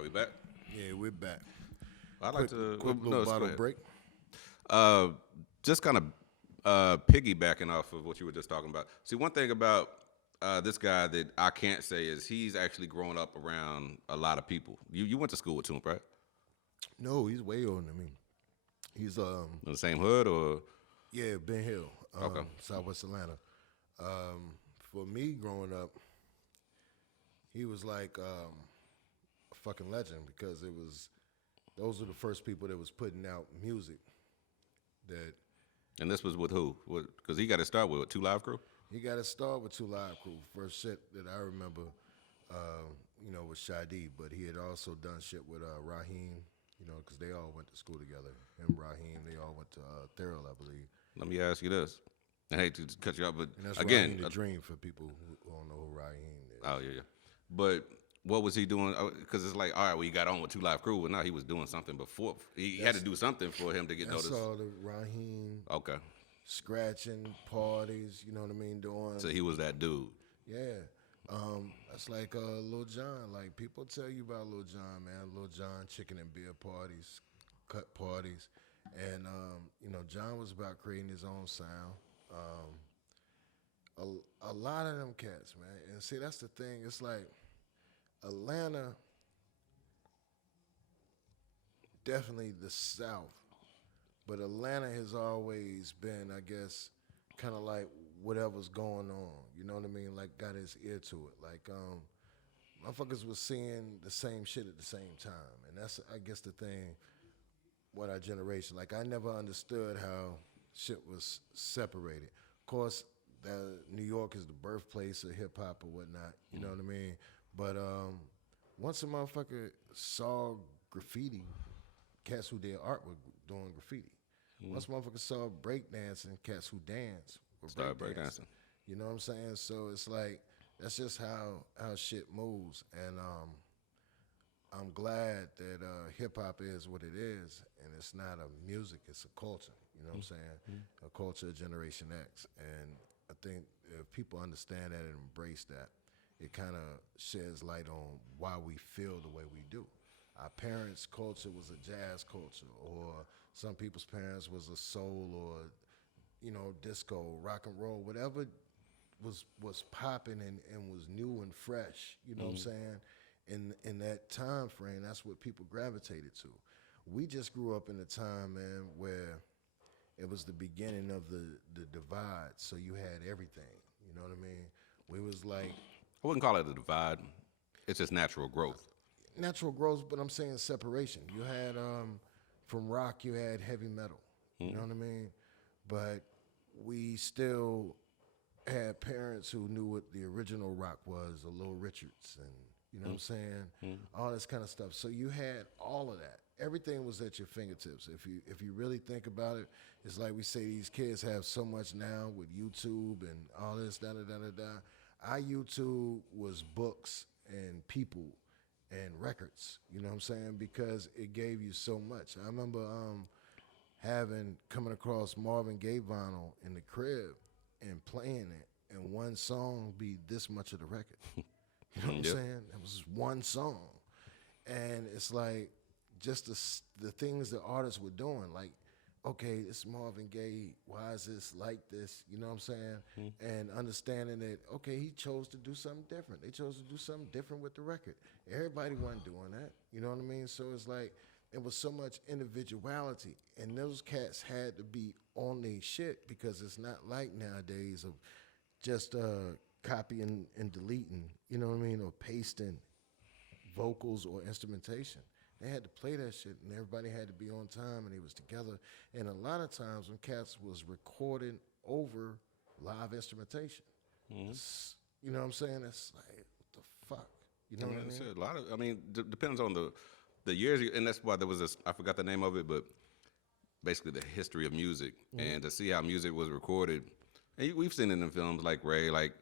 Are we back? Yeah, we're back. I'd like to Quick little bottle break. Uh, just kind of piggybacking off of what you were just talking about. See, one thing about this guy that I can't say is he's actually grown up around a lot of people. You went to school with him, right? No, he's way older than me. He's In the same hood, or yeah, Ben Hill, Okay. Southwest Atlanta. For me growing up, he was like a fucking legend because those were the first people that was putting out music that and this was with who? Because he got to start with Two Live Crew. he got to start with Two Live Crew. First shit that I remember, was Shadi, but he had also done shit with Raheem, because they all went to school together. Him, Raheem, they all went to Thurl, I believe. Let me ask you this. I hate to cut you off, but And that's again, Raheem the Dream for people who don't know who Raheem is. oh yeah. But what was he doing? Because it's like, all right, well, he got on with Two Live Crew, but now he was doing something before. He had to do something for him to get That's noticed. all the Raheem Okay, scratching parties, you know what I mean, doing. so he was that dude. Yeah. That's like Lil Jon. Like people tell you about Lil Jon, man. Lil Jon chicken and beer parties, cut parties. And John was about creating his own sound. A lot of them cats, man. And see, that's the thing. It's like Atlanta, definitely the South, but Atlanta has always been, I guess, kind of like whatever's going on. You know what I mean? Like got his ear to it. Like motherfuckers was seeing the same shit at the same time, and that's, I guess, the thing. What our generation, like I never understood how shit was separated. Of course, New York is the birthplace of hip hop or whatnot. You know what I mean? But once a motherfucker saw graffiti, cats who did art were doing graffiti. Once motherfuckers saw breakdancing, cats who dance were Started breakdancing. breakdancing. You know what I'm saying? So it's like that's just how shit moves, and I'm glad that hip hop is what it is, and it's not a music; it's a culture. You know what I'm saying? A culture of Generation X, and I think if people understand that and embrace that, it kind of sheds light on why we feel the way we do. Our parents' culture was a jazz culture, or some people's parents was a soul, or disco, rock and roll, whatever was popping and was new and fresh. You know what I'm saying? In that time frame, that's what people gravitated to. We just grew up in a time, man, where it was the beginning of the divide. So you had everything. You know what I mean? We was like I wouldn't call it a divide. It's just natural growth. natural growth, but I'm saying separation. You had from rock, you had heavy metal. You know what I mean? But we still had parents who knew what the original rock was, the Little Richards, and you know what I'm saying, all this kind of stuff. So you had all of that. Everything was at your fingertips. If you really think about it, it's like we say these kids have so much now with YouTube and all this da da da da da. Our YouTube was books and people and records. You know what I'm saying? Because it gave you so much. I remember coming across Marvin Gaye vinyl in the crib and playing it, and one song be this much of the record. You know what I'm saying? It was one song. And it's like just the things the artists were doing. Like, okay, it's Marvin Gaye. Why is this like this? You know what I'm saying? And understanding that, okay, he chose to do something different. They chose to do something different with the record. Everybody wasn't doing that. You know what I mean? So it's like it was so much individuality. And those cats had to be on their shit because it's not like nowadays of just copying and deleting, you know what I mean, or pasting vocals or instrumentation. They had to play that shit, and everybody had to be on time, and they was together. And a lot of times when cats was recording over live instrumentation, you know what I'm saying? It's like, what the fuck? You know what I mean? A lot of, depends on the years, and that's why there was this. I forgot the name of it, but basically the history of music and to see how music was recorded. And we've seen it in films like Ray, like.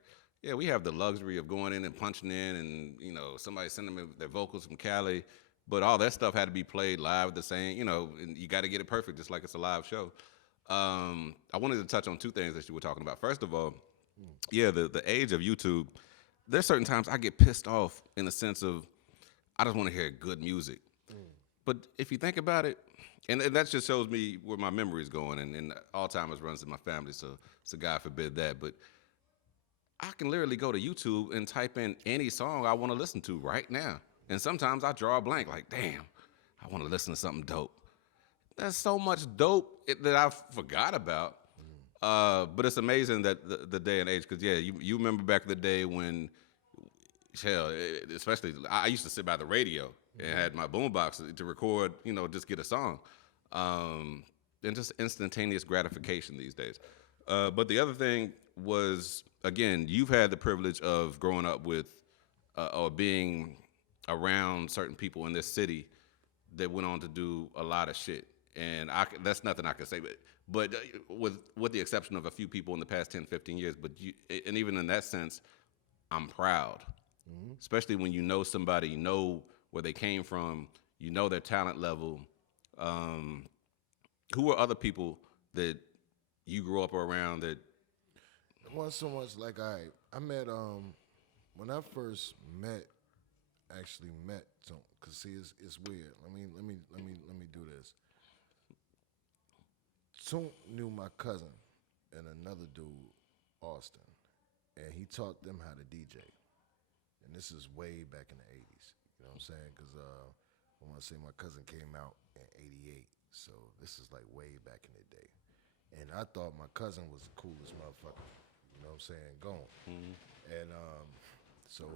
Yeah, we have the luxury of going in and punching in, and somebody sending them their vocals from Cali, but all that stuff had to be played live the same, and you got to get it perfect, just like it's a live show. I wanted to touch on two things that you were talking about. First of all, yeah, the age of YouTube. There's certain times I get pissed off in the sense of I just want to hear good music. But if you think about it, and that just shows me where my memory is going, and Alzheimer's runs in my family, so God forbid that. But I can literally go to YouTube and type in any song I want to listen to right now. And sometimes I draw a blank, like, damn, I want to listen to something dope. There's so much dope that I forgot about. But it's amazing that the day and age, because, yeah, you remember back in the day when, hell, especially, I used to sit by the radio and had my boombox to record, just get a song. And just instantaneous gratification these days. But the other thing was, again, you've had the privilege of growing up with or being around certain people in this city that went on to do a lot of shit. And that's nothing I can say, but with the exception of a few people in the past 10, 15 years. But and even in that sense, I'm proud, especially when you know somebody, you know where they came from, you know their talent level. Who are other people that you grew up around that? It wasn't so much like I met when I first actually met because see it's weird. Let me do this. Toon knew my cousin and another dude, Austin, and he taught them how to DJ. And this is way back in the 80s. You know what I'm saying? Because I want to say my cousin came out in 88. So this is like way back in the day. And I thought my cousin was the coolest motherfucker. You know what I'm saying? Going. And so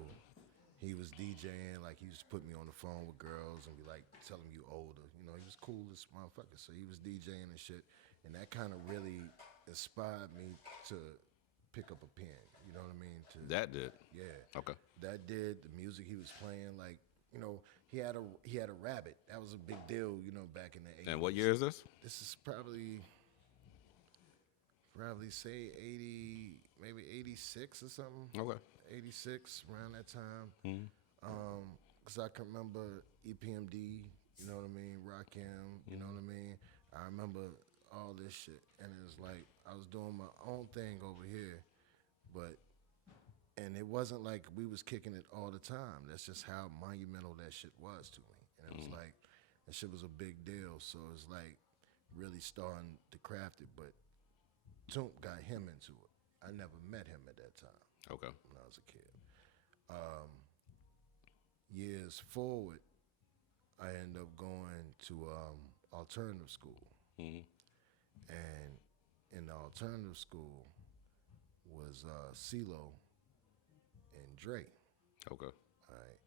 he was DJing, like he used to put me on the phone with girls and be like, tell him you older. You know, he was coolest motherfucker. So he was DJing and shit. And that kind of really inspired me to pick up a pen. You know what I mean? That did. Yeah. Okay. That did. The music he was playing, like, he had a rabbit. That was a big deal, back in the 80s. And what year is this? This is probably say 80, maybe 86 or something. Okay. 86, around that time. Because I can remember EPMD, you know what I mean, Rakim, you know what I mean. I remember all this shit, and it was like I was doing my own thing over here, and it wasn't like we was kicking it all the time. That's just how monumental that shit was to me, and it was like that shit was a big deal. So it's like really starting to craft it, but Toomp got him into it. I never met him at that time. Okay. When I was a kid. Years forward, I ended up going to alternative school. And in the alternative school was CeeLo and Dre. Okay. All right.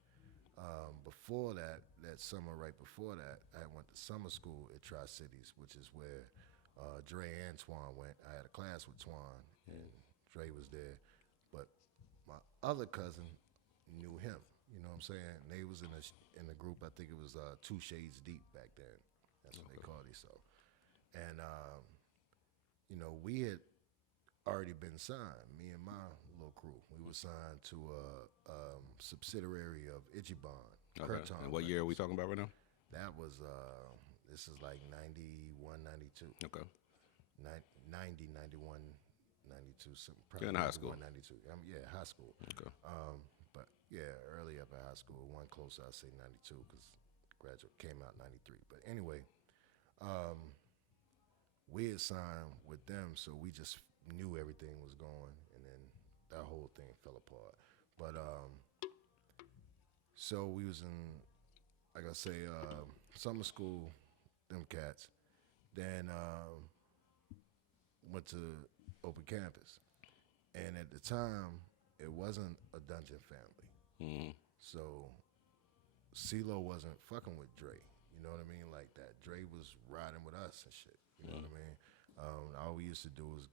Before that summer, right before that, I went to summer school at Tri-Cities, which is where Dre and Twan went. I had a class with Twan, and Dre was there. But my other cousin knew him. You know what I'm saying? And they was in the group. I think it was 2 Shades Deep back then. That's what they called themselves. And we had already been signed. Me and my little crew. We were signed to a subsidiary of Ichiban. Okay. And what year are we talking about right now? That was this is like 91, 92. Okay. 90, 91, 92, something. You're in high school. 92. Yeah, high school. Okay. But yeah, early up at high school. One closer, I say 92 because graduate came out 93. But anyway, we had signed with them, so we just knew everything was going, and then that whole thing fell apart. But so we was in, like I say, summer school, them cats. Then went to open campus, and at the time it wasn't a Dungeon family. So CeeLo wasn't fucking with Dre. You know what I mean? Like that. Dre was riding with us and shit. You know what I mean? All we used to do was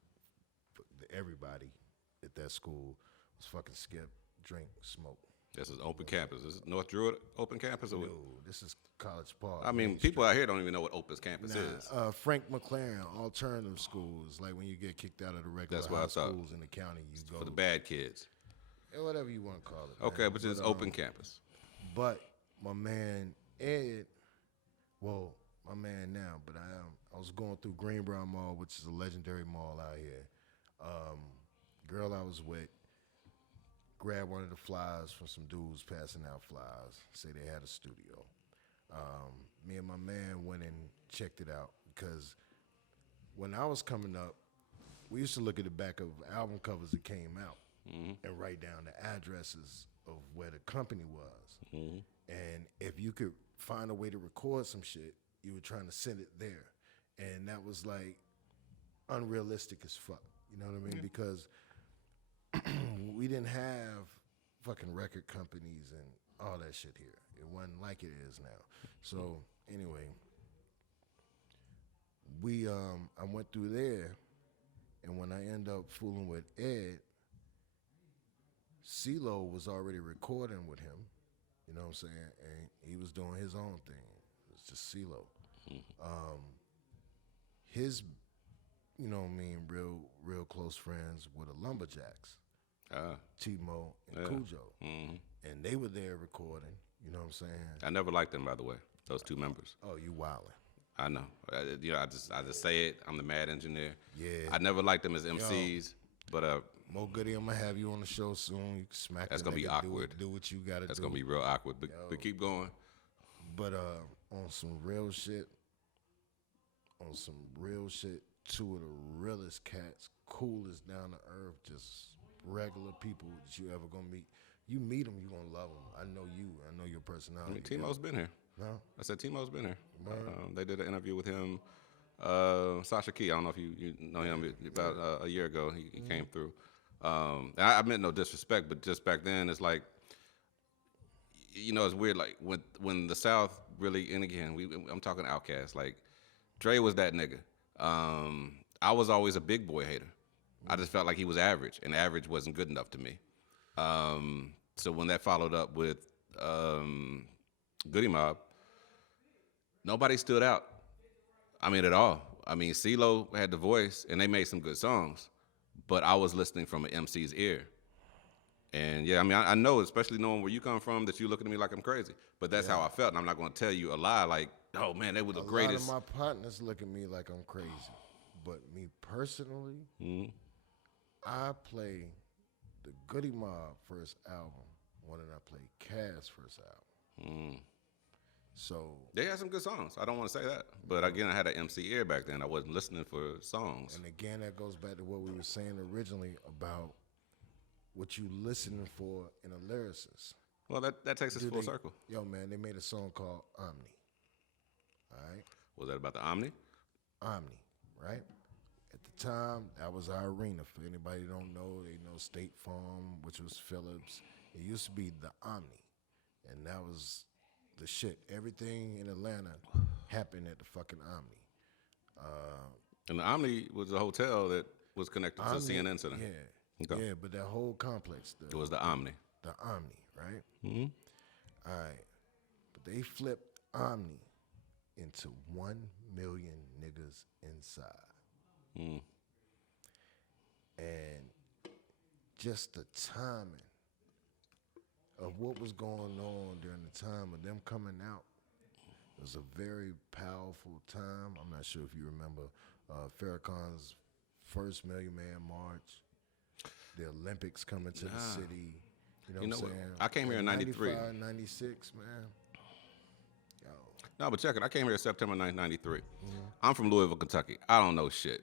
everybody at that school was fucking skip, drink, smoke. This is open campus. This is North Druid open campus? Or No, this is College Park. I mean, people out here don't even know what open campus is. Frank McLaren alternative schools, like when you get kicked out of the regular high schools in the county, you go for the bad kids. Whatever you want to call it. Okay, man. but it's open campus. But my man Ed, well, my man now, but I was going through Greenbrier Mall, which is a legendary mall out here. Girl I was with grab one of the flyers from some dudes passing out flyers. Say they had a studio. Me and my man went and checked it out because when I was coming up, we used to look at the back of album covers that came out and write down the addresses of where the company was. And if you could find a way to record some shit, you were trying to send it there. And that was like unrealistic as fuck. You know what I mean? Because we didn't have fucking record companies and all that shit here. It wasn't like it is now. So anyway, I went through there, and when I end up fooling with Ed, CeeLo was already recording with him. You know what I'm saying? And he was doing his own thing. It was just CeeLo. His, you know what I mean, real close friends were the Lumberjacks, T-Mo and Cujo. And they were there recording, you know what I'm saying? I never liked them, by the way, those two members. Oh, you wildin'. I know. I just say it. I'm the mad engineer. Yeah. I never liked them as MCs, but Mo Goody, I'm gonna have you on the show soon. You can smack. That's the gonna be nigga, awkward. Do what you gotta do. That's gonna be real awkward. But keep going. But on some real shit, two of the realest cats, coolest down to earth, just regular people that you ever gonna meet. You meet them, you gonna love them. I know you. I know your personality. I mean, Timo's been here. No? I said Timo's been here. They did an interview with him. Sasha Key, I don't know if you know him. About a year ago, he came through. And I meant no disrespect, but just back then, it's like, you know, it's weird. Like when the South really, and again, I'm talking Outkast. Like Dre was that nigga. I was always a big boy hater. I just felt like he was average, and average wasn't good enough to me. So when that followed up with Goody Mob, nobody stood out. I mean, at all. I mean, CeeLo had the voice, and they made some good songs, but I was listening from an MC's ear. And yeah, I mean, I know, especially knowing where you come from, that you looking at me like I'm crazy. But that's how I felt, and I'm not going to tell you a lie like, oh man, they were the greatest. A lot of my partners look at me like I'm crazy, but me personally, I play the Goody Mob first album more than I play Cass first album. So they had some good songs. I don't want to say that, but again, I had an MC ear back then. I wasn't listening for songs. And again, that goes back to what we were saying originally about what you listening for in a lyricist. Well, that takes us full circle. Yo, man, they made a song called Omni. All right? Was that about the Omni? Omni, right? At the time, that was our arena. For anybody who don't know, they know State Farm, which was Phillips. It used to be the Omni, and that was the shit. Everything in Atlanta happened at the fucking Omni. And the Omni was a hotel that was connected to the CNN Center. Yeah, Okay. yeah, but that whole complex. It was the Omni. The Omni, right? All right. But they flipped Omni into 1 million niggas inside. And just the timing of what was going on during the time of them coming out, it was a very powerful time. I'm not sure if you remember Farrakhan's first Million Man March, the Olympics coming to the city. You know what I'm saying? I came here in 93. 95, 96, man. Yo. No, but check it. I came here September 9th, 93. I'm from Louisville, Kentucky. I don't know shit.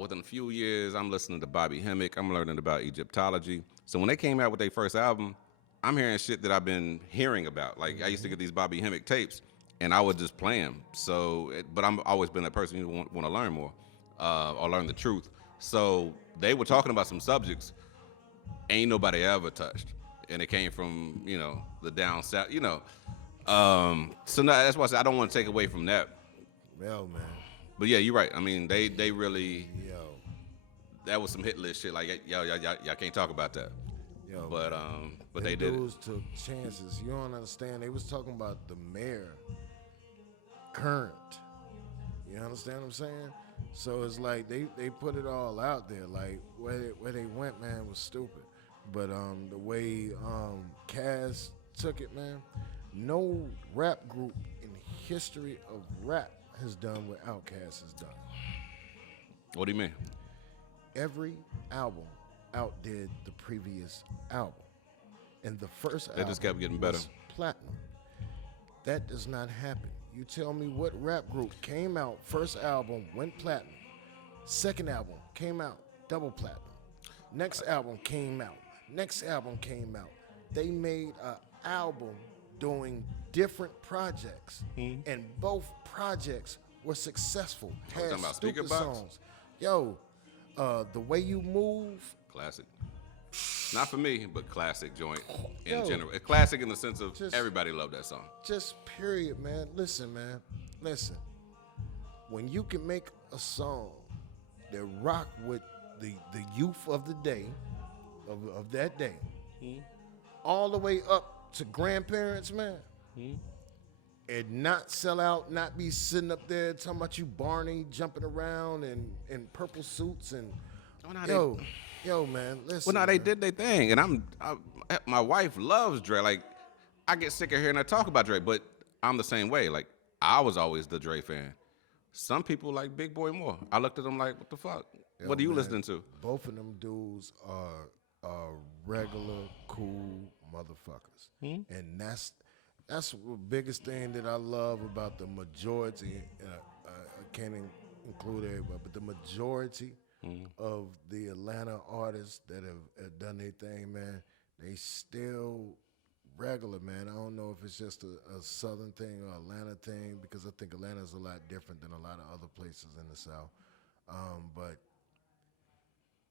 Within a few years, I'm listening to Bobby Hemmick. I'm learning about Egyptology. So when they came out with their first album, I'm hearing shit that I've been hearing about. Like, I used to get these Bobby Hemmick tapes, and I would just play them. So, but I'm always been that person who want to learn more or learn the truth. So they were talking about some subjects ain't nobody ever touched. And it came from, you know, the down south, you know. So no, that's why I said I don't want to take away from that. Yo, man. But yeah, you're right. I mean, they really, Yo. that was some hit list shit. Like, y'all can't talk about that. Yo, But they did it. Dudes took chances. You don't understand. They was talking about the mayor current. You understand what I'm saying? So it's like they put it all out there. Like where they went, man, was stupid. But the way Cass took it, man, no rap group in the history of rap has done what Outkast has done. What do you mean? Every album outdid the previous album. And the first They album just kept getting better. was platinum. That does not happen. You tell me what rap group came out, first album went platinum, second album came out, double platinum. Next album came out. Next album came out. They made an album doing different projects, and both projects were successful. Are we Had talking about stupid Speaker Box? songs. Yo, The Way You Move. Classic. Not for me, but classic joint in Yo. general. A classic in the sense of Just- everybody loved that song. Just period, man. Listen, man. Listen. When you can make a song that rock with the youth of the day, of that day, all the way up to grandparents, man, and not sell out, not be sitting up there talking about you Barney jumping around in purple suits and Oh, no, yo, man, listen. Well, no, they man. did their thing, and my wife loves Dre. Like, I get sick of hearing her talk about Dre, but I'm the same way. Like, I was always the Dre fan. Some people like Big Boy more. I looked at them like, what the fuck? Yo, What are you man, listening to? Both of them dudes are regular, cool motherfuckers. And that's the biggest thing that I love about the majority. I can't include everybody, but the majority of the Atlanta artists that have done their thing, man, they still regular, man. I don't know if it's just a Southern thing or Atlanta thing, because I think Atlanta's a lot different than a lot of other places in the South. But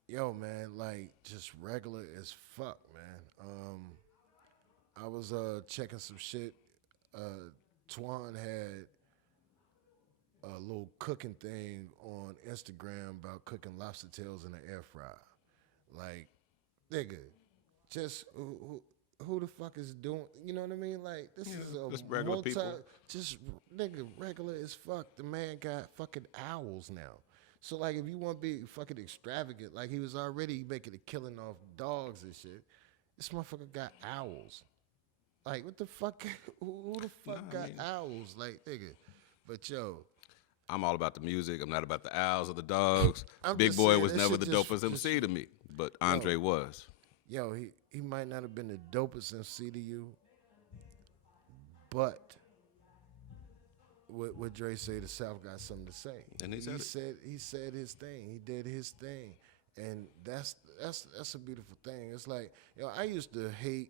yo, man, like, just regular as fuck, man. I was checking some shit. Twan had a little cooking thing on Instagram about cooking lobster tails in the air fryer. Like, nigga, just who the fuck is doing? You know what I mean? Like, this is a just regular people. Just nigga, regular as fuck. The man got fucking owls now. So like, if you want to be fucking extravagant, like he was already making a killing off dogs and shit, this motherfucker got owls. Like, what the fuck? Who the fuck got owls? Like, nigga. But yo, I'm all about the music. I'm not about the owls or the dogs. I'm Big just Boy saying, was that never shit the just- dopest MC to me, but Andre was. yo, he might not have been the dopest MC to you, but what Dre say, the South got something to say. And he said he said his thing. He did his thing, and that's a beautiful thing. It's like, yo, I used to hate,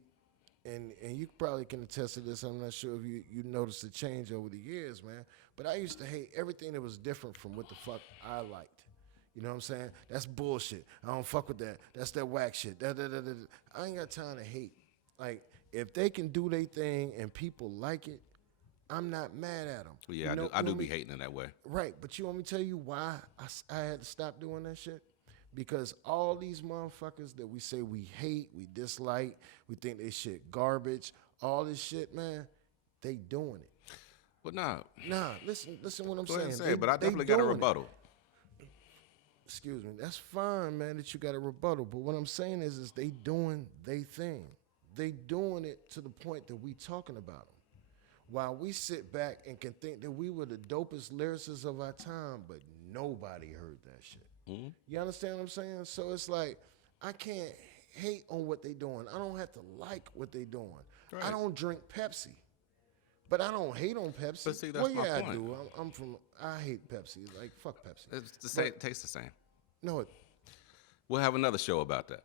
and you probably can attest to this. I'm not sure if you noticed the change over the years, man. But I used to hate everything that was different from what the fuck I liked. You know what I'm saying? That's bullshit. I don't fuck with that. That's that whack shit. I ain't got time to hate. Like, if they can do their thing and people like it, I'm not mad at them. Yeah, You know- I you do know be me? hating in that way. Right, but you want me to tell you why I had to stop doing that shit? Because all these motherfuckers that we say we hate, we dislike, we think they shit garbage, all this shit, man, they doing it. But nah, Nah, listen what I'm go ahead saying. and say it, but I They definitely got a doing it. rebuttal. Excuse me. That's fine, man, that you got a rebuttal. But what I'm saying is they doing they thing. They doing it to the point that we talking about them. While we sit back and can think that we were the dopest lyricists of our time, but nobody heard that shit. You understand what I'm saying? So it's like, I can't hate on what they doing. I don't have to like what they doing. I Right. don't drink Pepsi. But I don't hate on Pepsi. But see, that's well, my yeah, point. I do. I hate Pepsi. Like, fuck Pepsi. It's the same, tastes the same. No, We'll have another show about that.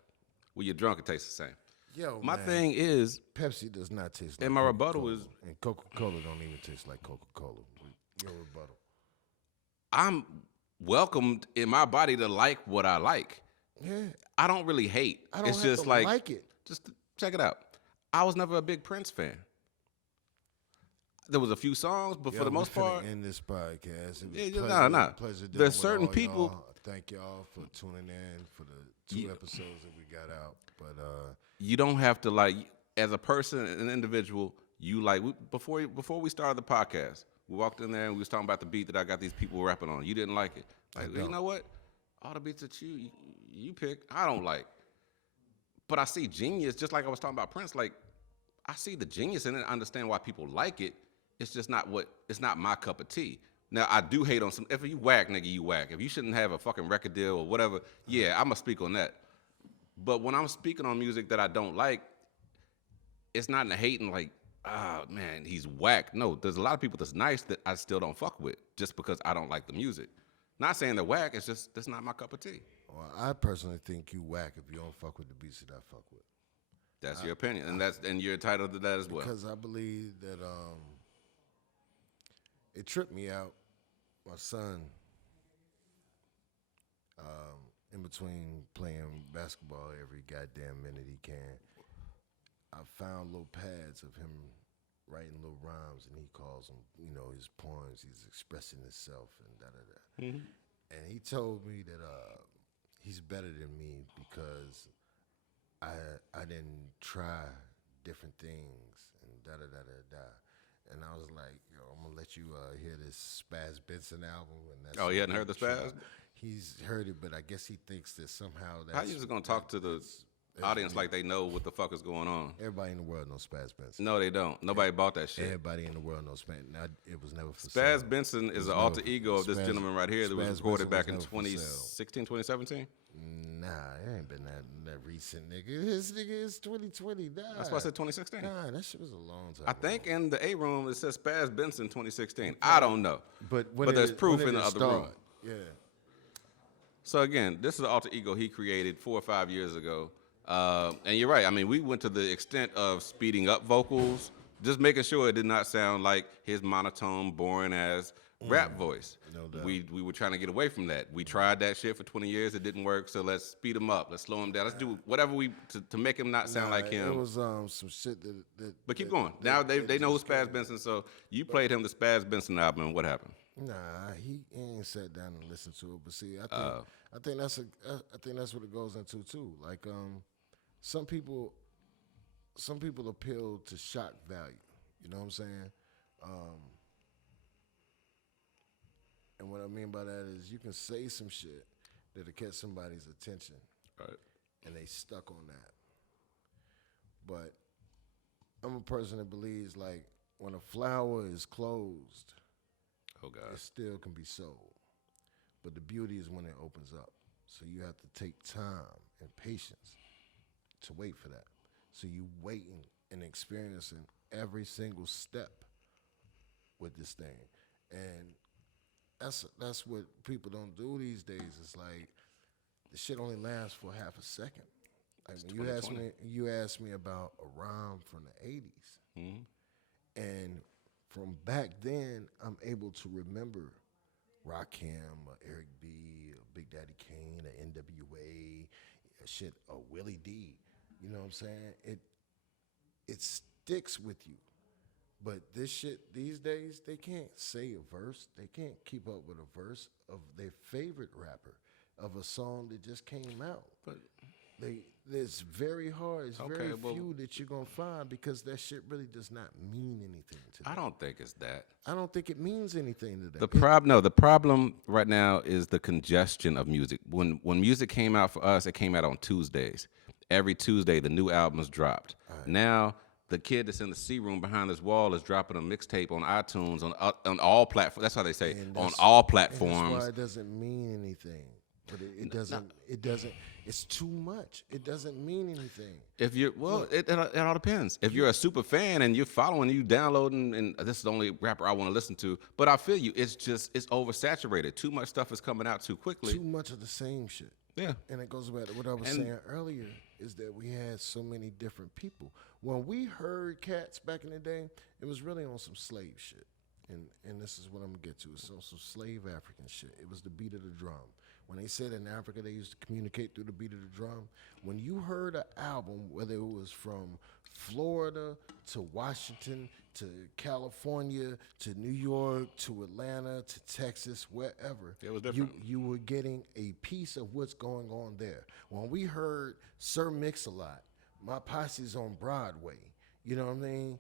When you're drunk, it tastes the same. yo, My man, thing is, Pepsi does not taste like and my rebuttal Coca-Cola. is, And Coca-Cola don't even taste like Coca-Cola. Your rebuttal. I'm welcomed in my body to like what I like. Yeah. I don't really hate. I don't it's have just to like it. Just check it out. I was never a big Prince fan. There was a few songs, but for the most part, in this podcast. It was Yeah, pleasure, nah. pleasure dealing There's with certain all people- y'all. Thank y'all for tuning in for the two Yeah. episodes that we got out. But you don't have to like, as a person, an individual. You like before we started the podcast, we walked in there and we was talking about the beat that I got these people rapping on. You didn't like it. Like, you don't. know what? All the beats that you pick, I don't like. But I see genius, just like I was talking about Prince. Like, I see the genius in it. I understand why people like it. It's just it's not my cup of tea. Now, I do hate on some, if you whack, nigga, you whack. If you shouldn't have a fucking record deal or whatever, yeah, I'm going to speak on that. But when I'm speaking on music that I don't like, it's not in the hating like, oh man, he's whack. No, there's a lot of people that's nice that I still don't fuck with just because I don't like the music. Not saying they're whack. It's just that's not my cup of tea. Well, I personally think you whack if you don't fuck with the beats that I fuck with. That's your opinion, and you're entitled to that as well. Because I believe that it tripped me out. My son, in between playing basketball every goddamn minute he can, I found little pads of him writing little rhymes, and he calls them, his poems. He's expressing himself and da da da. Mm-hmm. And he told me that he's better than me because I didn't try different things and da da da da da. And I was like, yo, I'm gonna let you hear this Spaz Benson album. And that's Oh, you hadn't heard the Spaz? He's heard it, but I guess he thinks that somehow that's. How you just gonna talk to the audience like they know what the fuck is going on? Everybody in the world knows Spaz Benson. No, they don't. Nobody bought that shit. Everybody in the world knows Spaz. Now, it was never for Spaz sale. Benson is an alter ego of this gentleman right here that was Spaz recorded Benson back was in never for sale. 2016, 2017. Nah, it ain't been that recent, nigga. This nigga is 2020. Nah. That's why I said 2016. Nah, that shit was a long time I ago. think in the A room it says Spaz Benson 2016. I don't know. But there's proof in the other room. Yeah. So again, this is an alter ego he created 4 or 5 years ago. And you're right. I mean, we went to the extent of speeding up vocals, just making sure it did not sound like his monotone, boring ass rap voice. No doubt. We were trying to get away from that. We tried that shit for 20 years. It didn't work. So let's speed him up. Let's slow him down. Let's do whatever to make him not sound like him. It was some shit that But keep going. Now they know who Spaz Benson. So you played him the Spaz Benson album. And what happened? Nah, he ain't sat down and listened to it. But see, I think that's what it goes into too. Like some people appeal to shock value. You know what I'm saying? And what I mean by that is you can say some shit that'll catch somebody's attention, Right. and they stuck on that. But I'm a person that believes like when a flower is closed, Oh God. it still can be sold. But the beauty is when it opens up. So you have to take time and patience to wait for that. So you waiting and experiencing every single step with this thing. And that's what people don't do these days. It's like the shit only lasts for half a second. Like when you asked me about a rhyme from the 80s. Mm-hmm. And from back then, I'm able to remember Rakim, Eric B, Big Daddy Kane, NWA, Willie D. You know what I'm saying? It sticks with you. But this shit these days, they can't say a verse. They can't keep up with a verse of their favorite rapper of a song that just came out. But it's very hard. It's very well, few that you're gonna find because that shit really does not mean anything to them. I don't think it's that. I don't think it means anything to them. The problem right now is the congestion of music. When music came out for us, it came out on Tuesdays. Every Tuesday, the new albums dropped. Right. Now, the kid that's in the C room behind this wall is dropping a mixtape on iTunes on all platforms. That's how they say on all platforms. And that's why it doesn't mean anything. But it doesn't. It doesn't. It's too much. It doesn't mean anything. If you're it all depends. If you're a super fan and you're following, you downloading, and this is the only rapper I want to listen to. But I feel you. It's oversaturated. Too much stuff is coming out too quickly. Too much of the same shit. Yeah. And it goes back to what I was saying earlier, is that we had so many different people. When we heard cats back in the day, it was really on some slave shit. And this is what I'm going to get to. It's on some slave African shit. It was the beat of the drum. When they said in Africa they used to communicate through the beat of the drum, when you heard an album, whether it was from Florida to Washington to California to New York to Atlanta to Texas, wherever, it was different. You were getting a piece of what's going on there. When we heard Sir Mix-a-Lot, My Posse's on Broadway, you know what I mean?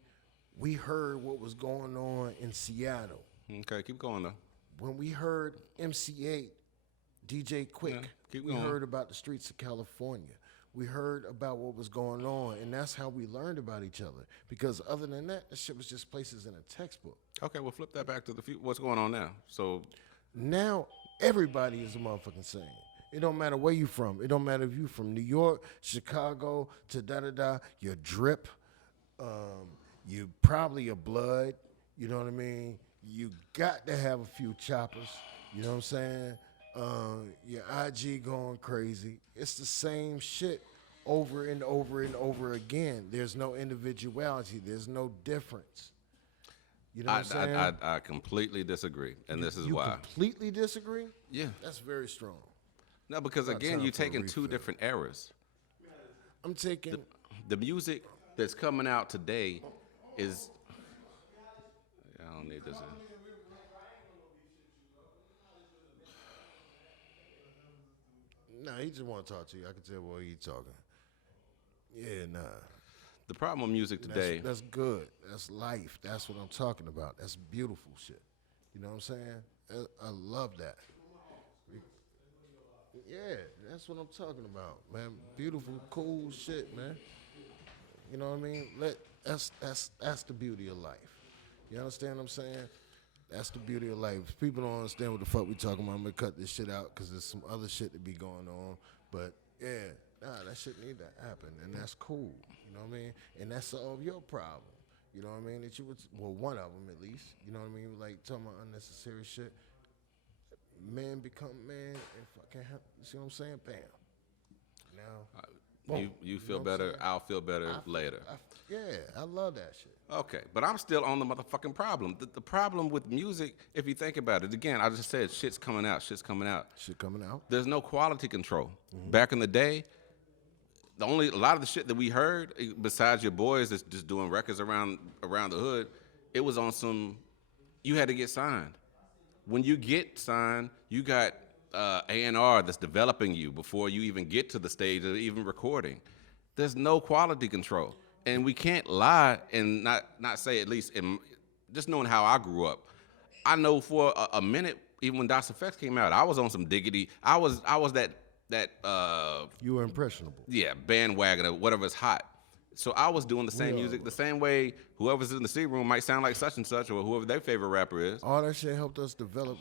We heard what was going on in Seattle. Okay, keep going though. When we heard MC8, DJ Quick, we heard about the streets of California. We heard about what was going on, and that's how we learned about each other. Because other than that, that shit was just places in a textbook. Okay, well, flip that back to what's going on now. So now everybody is a motherfucking singer. It don't matter where you from. It don't matter if you from New York, Chicago, to da da da. Your drip, you probably a blood. You know what I mean? You got to have a few choppers. You know what I'm saying? Your IG going crazy. It's the same shit over and over and over again. There's no individuality. There's no difference. You know what I'm saying? I completely disagree, and this is You why. completely disagree? Yeah. That's very strong. No, because About again, time you're for a taking two refill. different eras. I'm taking. The music that's coming out today is. I don't need this. Nah, he just want to talk to you. I can tell why he talking. Yeah, nah. The problem with music today. That's good. That's life. That's what I'm talking about. That's beautiful shit. You know what I'm saying? I love that. Yeah, that's what I'm talking about, man. Beautiful, cool shit, man. You know what I mean? That's the beauty of life. You understand what I'm saying? That's the beauty of life. If people don't understand what the fuck we talking about, I'm gonna cut this shit out because there's some other shit to be going on. But yeah, nah, that shit need to happen, and that's cool. You know what I mean? And that's solve your problem. You know what I mean? That you would, well, one of them at least. You know what I mean? Like talking about unnecessary shit. Man become man and fucking. You see what I'm saying? Bam. Now, You know feel what I'm better. saying? I'll feel better later. Yeah, I love that shit. Okay, but I'm still on the motherfucking problem. The problem with music, if you think about it, again, I just said shit's coming out. Shit's coming out. Shit coming out. There's no quality control. Back in the day, a lot of the shit that we heard, besides your boys that's just doing records around the hood, it was on some. You had to get signed. When you get signed, you got A&R that's developing you before you even get to the stage of even recording. There's no quality control, and we can't lie and not say, at least in just knowing how I grew up. I know for a minute, even when Das Effects came out, I was on some diggity. I was that You were impressionable. yeah, bandwagon or whatever's hot. So I was doing the same music the same way whoever's in the C room might sound like such and such, or whoever their favorite rapper is. All that shit helped us develop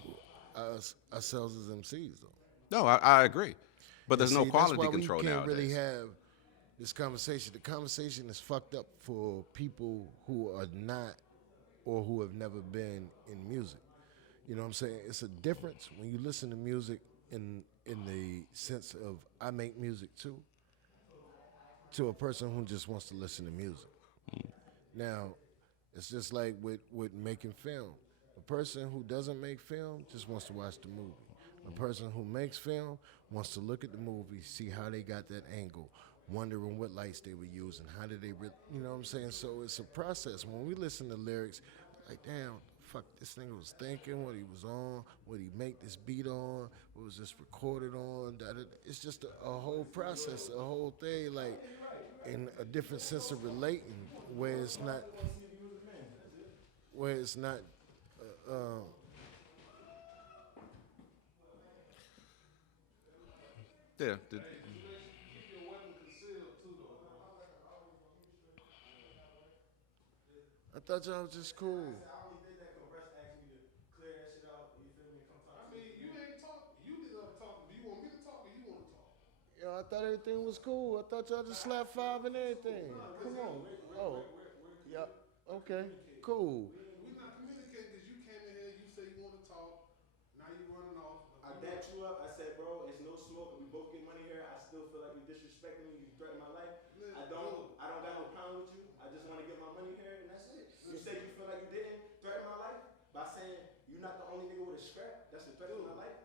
ourselves as MCs, though. No, I agree. But there's See, no that's quality why control we can't nowadays. really have this conversation. The conversation is fucked up for people who are not or who have never been in music. You know what I'm saying? It's a difference when you listen to music in the sense of I make music too, to a person who just wants to listen to music. Now, it's just like with making film. A person who doesn't make film just wants to watch the movie. A person who makes film wants to look at the movie, see how they got that angle, wondering what lights they were using, how did they, you know what I'm saying? So it's a process. When we listen to lyrics, like, damn, fuck, this nigga was thinking, what he was on, what he make this beat on, what was this recorded on. It's just a whole process, a whole thing, like, in a different sense of relating, where it's not, where it's not, Yeah. I thought y'all was just cool. I mean, you ain't talk. You need to talk. Do you want me to talk or you want to talk? Yo, I thought everything was cool. I thought y'all just slapped five and everything. Come on. Oh, yeah. Okay. Cool. We're not communicating because you came in here, you say you want to talk. Now you running off. I dapped you up. I said, bro, it's no smoke, and we both get money here. I still feel like you disrespecting me. You threaten my life. I don't got no problem with you. I just want to get my money here, and that's it. You say you feel like you didn't threaten my life by saying you're not the only nigga with a scrap. That's a threat to my life.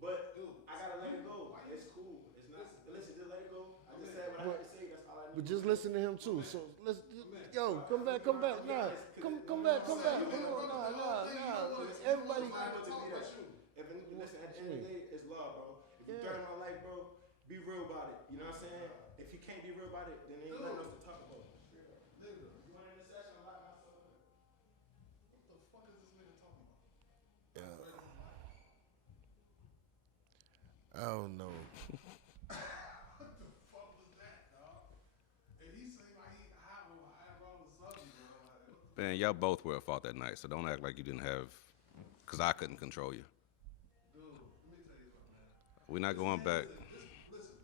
But I gotta let it go. It's cool. It's not. Listen, just let it go. I just said what I had to say. That's all I need. But just listen to him too. So let's, yo, come back. Nah, come back. Nah. Everybody. Listen, at the end of the day, it's love, bro. If you threaten my life, bro, be real about it. You know what I'm saying? If you can't be real about it, then ain't nothing else to talk about. Nigga, You want in the session, I lock myself in. what the fuck is this nigga talking about? I don't know. What the fuck was that, dog? And he seemed like he high roller something, bro. Like, what the Man, y'all both were at fault that night, so don't act like you didn't have, because I couldn't control you. dude? Let me tell you something, man. We're not This going man back. is listen.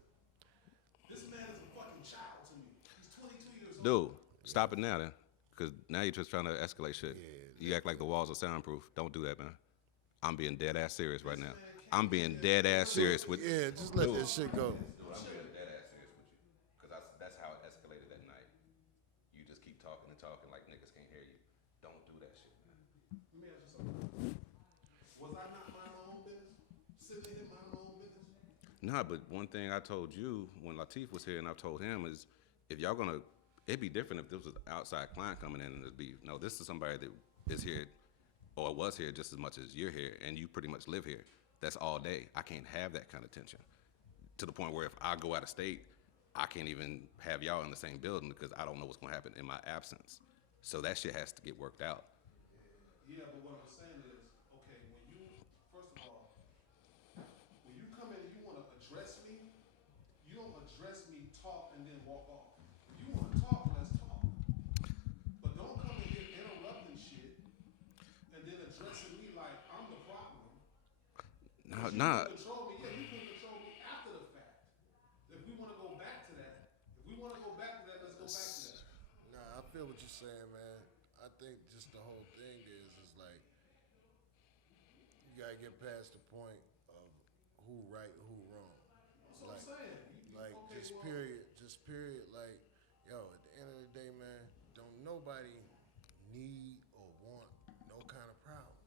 This man is a fucking child to me. He's 22 years Dude, old. stop it now then. Because now you're just trying to escalate shit. You act like the walls are soundproof. Don't do that, man. I'm being dead ass serious right now. I'm being dead ass serious with. Yeah, just let this shit go. Dude, I'm being dead ass serious with you. Because that's how it escalated that night. You just keep talking and talking like niggas can't hear you. Don't do that shit, man. Let me ask you something. Was I not minding my own business? Sitting here minding my own business? Nah, but one thing I told you when Latif was here and I told him is if y'all gonna, it'd be different if this was an outside client coming in and it'd be, no, this is somebody that is here or was here just as much as you're here and you pretty much live here. That's all day. I can't have that kind of tension. To the point where if I go out of state, I can't even have y'all in the same building because I don't know what's gonna happen in my absence. So that shit has to get worked out. Yeah, but what I'm saying is, okay, first of all, when you come in and you want to address me, you don't address me, talk, and then walk off. If you want to talk, let's talk. But don't come in here interrupting shit and then addressing me like I'm the problem. Nah, You nah. can control me. Yeah, you can control me after the fact. If we want to go back to that, let's go back to that. Nah, I feel what you're saying, man. I think just the whole thing is like you gotta get past the point of who right and who wrong. That's what I'm saying. Like Okay, just well, period. Like, yo, at the end of the day, man, don't nobody need or want no kind of problems.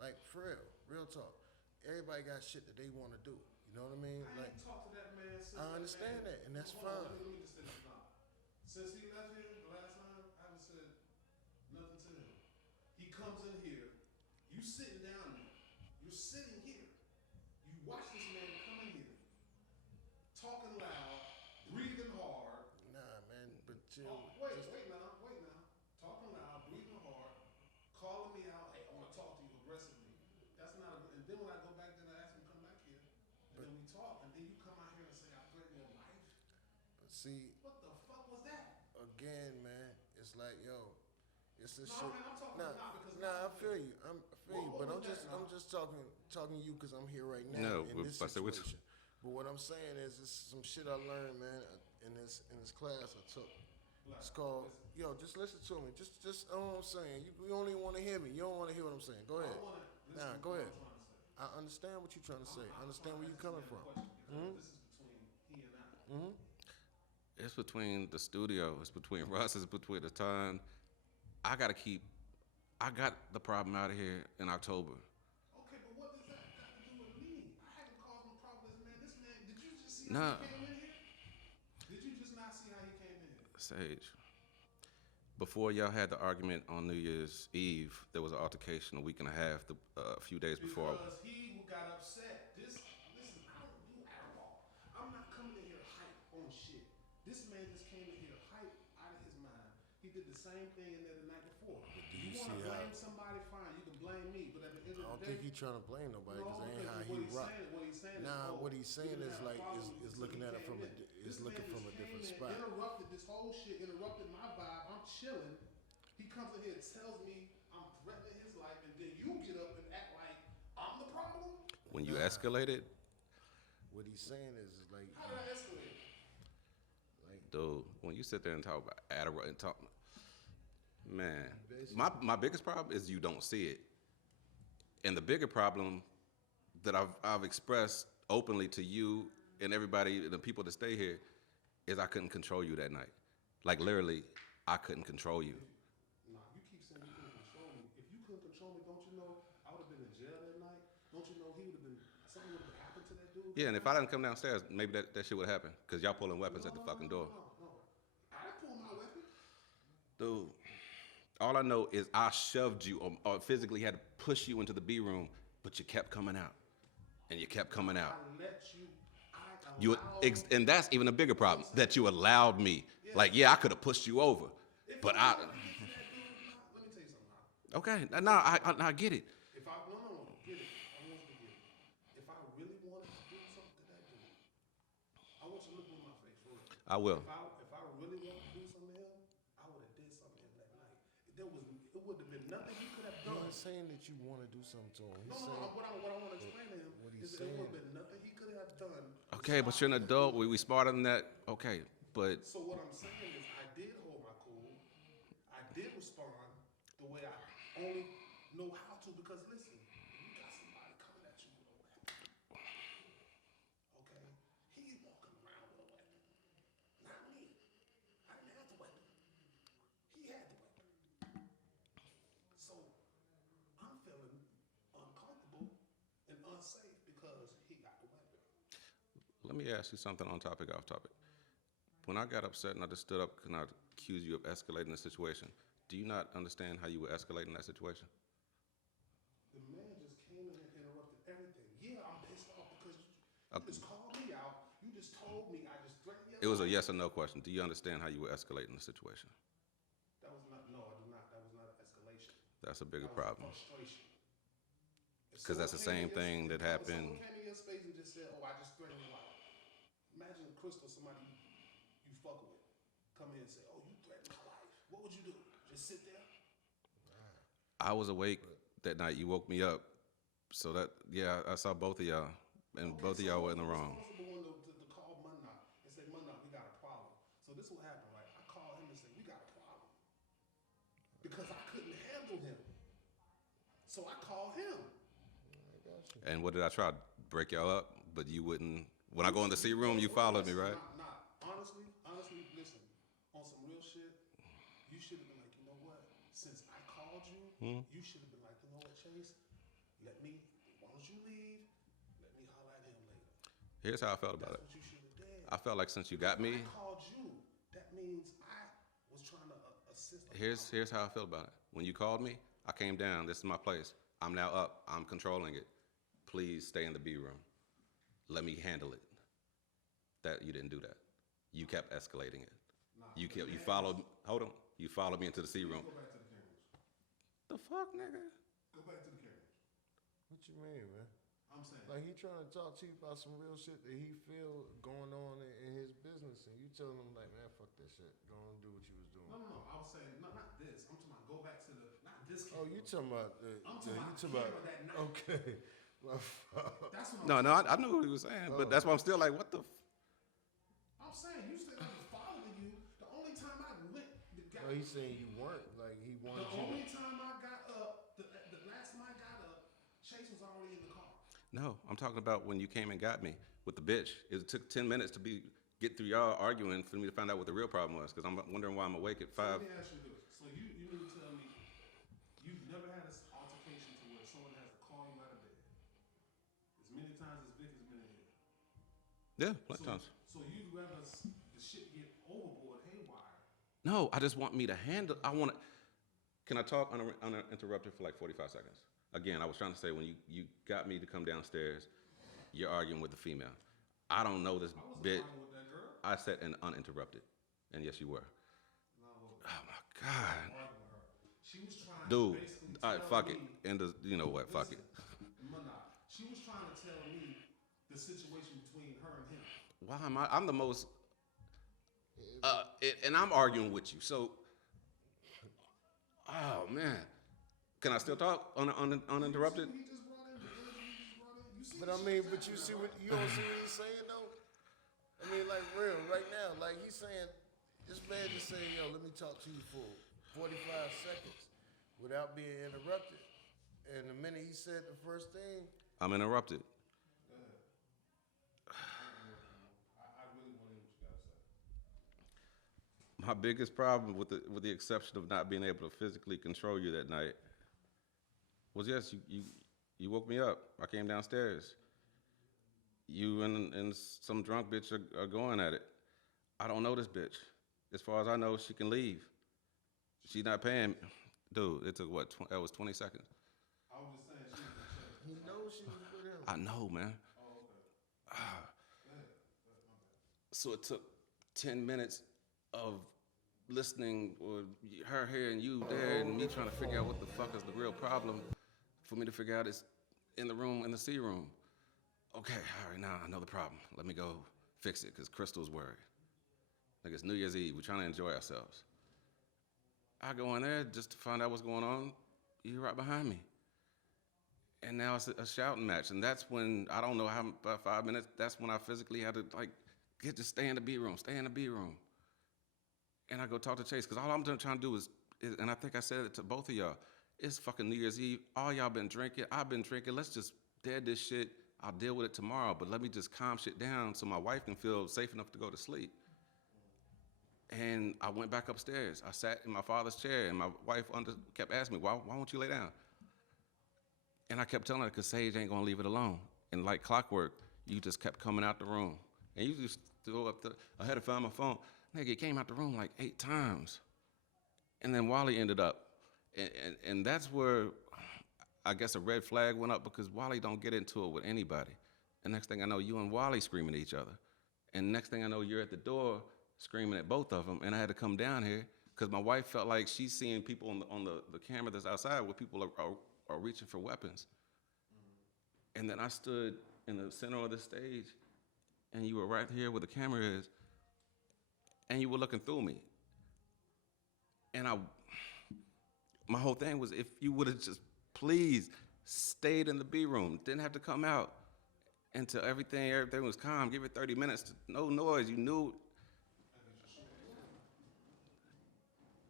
Like for real talk. Everybody got shit that they want to do. You know what I mean? I Like ain't talked to that man since. I understand that, and that's Hold on, fine. let me just say this now. Since he left here the last time, I haven't said nothing to him. He comes in here, you sitting down there, you're sitting here. You watch this man come in here, talking loud, breathing hard. Nah, man, but chill. Wait now. Talking loud, breathing hard, calling me out. Hey, I want to talk to you aggressively. That's not a good. And then when I go back there, I ask him to come back here, and then we talk, and then you come out here and say I threatened your life. But see, What the fuck was that? again, man, it's like, yo, it's this No, shit. man, I'm talking Nah, not because I feel you. I feel you, What but was that now? I'm just talking to you because I'm here right No, now in but this I said which- situation. But what I'm saying is, this is some shit I learned, man, in this class I took. It's called, yo, just listen to me. Just know what I'm saying. You only want to hear me. You don't want to hear what I'm saying. Go ahead. Nah, go ahead. I understand what you're trying to say. I understand where you're coming from. This is between he and I. It's between the studio. It's between Russ. It's between the time. I got the problem out of here in October. Okay, but what does that got to do with me? I haven't caused no problem with this man. This man, did you just see Nah. how he came in here? Did you just not see how he came in here? Sage. Before y'all had the argument on New Year's Eve, there was an altercation a week and a half, a few days before. Because he got upset. Listen, I don't do alcohol. I'm not coming in here hype on shit. This man just came in here hype out of his mind. He did the same thing in there the night before. do You you want to see how- blame somebody, fine. You can blame me. But at the end I of don't the think day, he's trying to blame nobody because no, that ain't how because he rock. what he's saying Nah, is, what he's saying you is didn't have like a problem is with looking he at it came from in. is This looking man from a just different came in, spot. Interrupted this whole shit. Interrupted my vibe. I'm chilling. He comes in here and tells me I'm threatening his life, and then you get up and act like I'm the problem. When you Nah. escalated, What he's saying is like, How did I escalate? dude, when you sit there and talk about Adderall and talk, man, my biggest problem is you don't see it. And the bigger problem that I've expressed openly to you and everybody, the people that stay here, is I couldn't control you that night. Like literally, I couldn't control you. Nah, you keep saying you couldn't control me. If you couldn't control me, don't you know I would have been in jail that night? Don't you know he would have been, something would have happened to that dude? Yeah, and if I didn't come downstairs, maybe that shit would happen. Because y'all pulling weapons at the fucking door. No. I didn't pull my weapon. Dude, all I know is I shoved you or physically had to push you into the B room, but you kept coming out. And you kept coming out. I let you. You and that's even a bigger problem, that you allowed me. Like, yeah, I could have pushed you over. But I... Let me tell you something. Okay, I get it. If I want to get it, I want you to get it. If I really wanted to do something to that dude, I want you to look me in my face. For real. I will. If I really wanted to do something to him, I would have did something to him that night. It would have been nothing he could have He done. ain't saying that you want to do something to him. He's No, saying what I want to explain to him what he's is there would have saying. been nothing he could have done. to Okay, but stop you're an him. adult. We smarter than that. Okay, but So what I'm saying is I did hold my cool. I did respond the way I only know how to because listen, you got somebody coming at you with a weapon. Okay? He walking around with a weapon. Not me. I didn't have the weapon. He had the weapon. So I'm feeling uncomfortable and unsafe because he got the weapon. let me ask you something on topic, off topic. When I got upset and I just stood up and I accused you of escalating the situation, do you not understand how you were escalating that situation? The man just came in and interrupted everything. Yeah, I'm pissed off because you just called me out. You just told me. I just threatened you. It was a yes or no question. Do you understand how you were escalating the situation? That was not. No, I do not. That was not an escalation. That's a bigger That was problem. frustration. If 'Cause that's the someone same came in thing that if happened- Someone came in your space and just said, "Oh, I just threatened your life." Imagine Crystal, somebody you fuck with, come in and say, "Oh, you threatened my life." What would you do? Just sit there? I was awake that night. You woke me up. So that, yeah, I saw both of y'all. And Okay, both of so y'all were in the who's wrong. responsible one to call Munna and say, "Munna, we got a problem." So this will happen, right? I call him and say, "We got a problem," because I couldn't handle him. So I call him. I got you. And what did I try? Break y'all up? But you wouldn't. When I go in the C room, you followed me, right? Nah. Honestly, listen. On some real shit, you should have been like, you know what? Since I called you, you should have been like, you know what, Chase? Why don't you leave? Let me holler at him later. Here's how I felt about That's it. what you should have did. I felt like since you got me, I called you. That means I was trying to assist. here's how I feel about it. When you called me, I came down. This is my place. I'm now up. I'm controlling it. Please stay in the B room. Let me handle it. That you didn't do that. You kept escalating it. You followed. Hold on. You followed me into the C room. Go back to the cameras. The fuck, nigga? Go back to the cameras. What you mean, man? I'm saying. Like he trying to talk to you about some real shit that he feel going on in his business, and you telling him like, man, fuck that shit. Go on and do what you was doing. No. I was saying, no, not this. I'm talking about go back to the, not this Oh, camera. you talking about? I'm talking about the camera that night. Okay. My fault. That's what I'm No, saying. I knew what he was saying, but that's why I'm still like, what the? I'm saying you said I was following you. The only time I went, No, he's saying you weren't. Like he wanted the you. only time I got up, the last time I got up, Chase was already in the car. No, I'm talking about when you came and got me with the bitch. It took 10 minutes to get through y'all arguing for me to find out what the real problem was, because I'm wondering why I'm awake at So 5. let me ask you this. So you need to tell me you've never had an altercation to where someone has to call you out of bed. As many times as Vic has been in here. Yeah, plenty So, times. so you'd rather the shit get overboard haywire. No, I just want me to handle. I want to. Can I talk uninterrupted for like 45 seconds? Again, I was trying to say when you got me to come downstairs, you're arguing with the female. I don't know this I wasn't bit. arguing with that girl. I said an uninterrupted, and yes, you were. No, I wasn't Oh my God, arguing with her. She was trying dude. to basically All right, tell fuck me, it. And you know what? Fuck it. She was trying to tell me the situation between her and him. Why am I? I'm the most. And I'm arguing with you. So, oh man, can I still talk uninterrupted? He just brought in the energy he just brought in. You see But the I shit mean, that's but you happening, see bro. what you don't see what he's saying though. I mean, like real right now, like he's saying, this man just saying, yo, let me talk to you for 45 seconds without being interrupted. And the minute he said the first thing, I'm interrupted. Go ahead. I really want to hear what you got to say. My biggest problem, with the exception of not being able to physically control you that night, was yes, you woke me up. I came downstairs. You and some drunk bitch are going at it. I don't know this bitch. As far as I know, she can leave. She's not paying. Dude, it took what? That was 20 seconds. I was just saying she was in check. he knows she was with him. I know, man. Oh, okay. Go ahead. My bad. So it took 10 minutes of listening, or her hearing you there, and me trying to figure out what the fuck is the real problem, for me to figure out it's in the room, in the C room. Okay, all right, now I know the problem. Let me go fix it, because Crystal's worried. Like, it's New Year's Eve. We're trying to enjoy ourselves. I go in there just to find out what's going on. You're right behind me. And now it's a shouting match. And that's when, I don't know how, about 5 minutes, that's when I physically had to, like, just stay in the B room, stay in the B room. And I go talk to Chase, because all I'm trying to do is, and I think I said it to both of y'all, it's fucking New Year's Eve. All y'all been drinking. I've been drinking. Let's just dead this shit. I'll deal with it tomorrow, but let me just calm shit down so my wife can feel safe enough to go to sleep. And I went back upstairs. I sat in my father's chair, and my wife kept asking me, why won't you lay down? And I kept telling her, because Sage ain't gonna leave it alone. And like clockwork, you just kept coming out the room. And you just threw up I had to find my phone. Nigga, it came out the room like 8 times. And then Wally ended up. And that's where I guess a red flag went up, because Wally don't get into it with anybody. The next thing I know, you and Wally screaming at each other. And next thing I know, you're at the door screaming at both of them. And I had to come down here because my wife felt like she's seeing people on the camera that's outside where people are reaching for weapons. And then I stood in the center of the stage, and you were right here where the camera is, and you were looking through me. And my whole thing was, if you would have just please stayed in the B room, didn't have to come out until everything was calm, give it 30 minutes, no noise, you knew